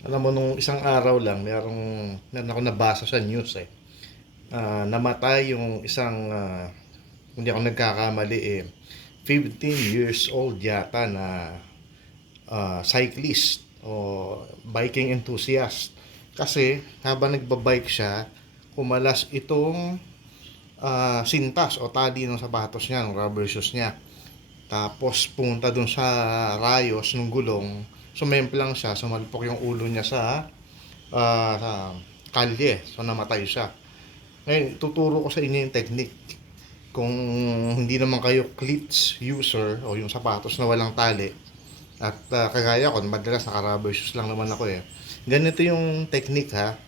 Alam mo, nung isang araw lang, meron ako nabasa sa news eh. Namatay yung isang, hindi ako nagkakamali eh, 15 years old yata na cyclist o biking enthusiast. Kasi habang nagbabike siya, kumalas itong sintas o tali ng sapatos niya, ng rubber shoes niya. Tapos pumunta dun sa rayos ng gulong, sumemplang siya, sumalpok yung ulo niya sa kalye. So namatay siya. Ngayon, tuturo ko sa inyo yung technique. Kung hindi naman kayo cleats user o yung sapatos na walang tali, at kagaya ko, madalas naka-rubber shoes lang naman ako eh. Ganito yung technique ha.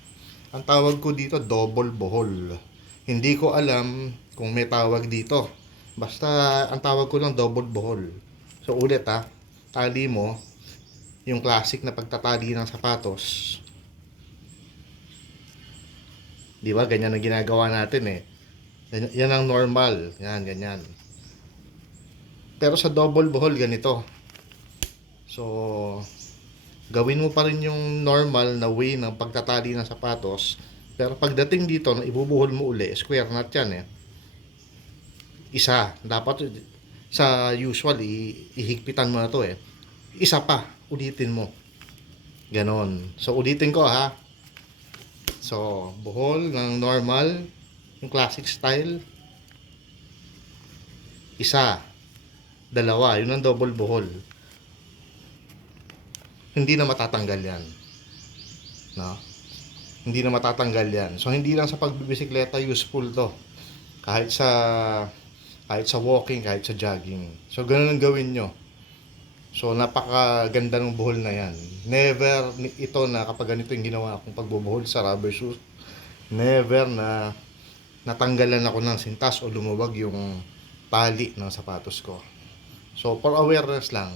Ang tawag ko dito, double buhol. Hindi ko alam kung may tawag dito. Basta ang tawag ko lang double buhol. So ulit ha, tali mo, yung classic na pagtatali ng sapatos. Di ba? Ganyan ang ginagawa natin eh. Yan ang normal. Yan, ganyan. Pero sa double buhol, ganito. So, gawin mo pa rin yung normal na way ng pagtatali ng sapatos. Pero pagdating dito, na ibubuhol mo uli, square knot yan eh. Isa. Dapat sa usual, ihigpitan mo na to eh. Isa pa, ulitin mo. Ganon. So, ulitin ko ha. So, buhol ng normal, yung classic style. Isa. Dalawa. Yun ang double buhol. Hindi na matatanggal yan. No? Hindi na matatanggal yan. So, hindi lang sa pagbibisikleta useful to. Kahit sa kahit sa walking, kahit sa jogging. So, ganun ang gawin nyo. So, napakaganda ng buhol na yan. Never ito na kapag ganito yung ginawa kong pagbubuhol sa rubber shoes, never na natanggalan ako ng sintas o lumawag yung tali ng sapatos ko. So, for awareness lang,